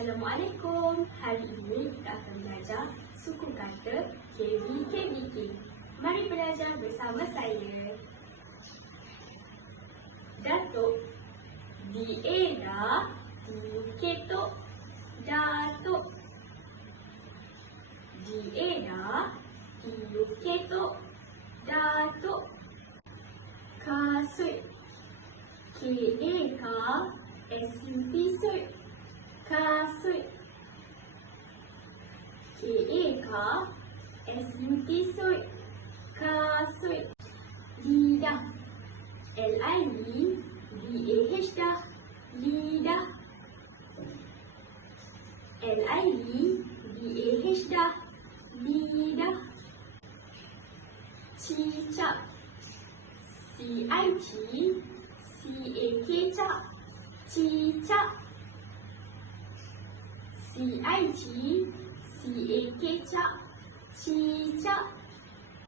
Assalamualaikum. Hari ini kita akan belajar suku kata KBKBK. Mari belajar bersama saya. Datuk, Diera, Ketok, Datuk. Diera, Ketok, Datuk. Kasut, KAKSUT, sut. Kasut, KAKSUT, sut. Kasut. Lidah, LIDAH, dah. Lidah, LIDAH, dah. Lidah. Cicak, CICAK, cicak. CICAK, cicak.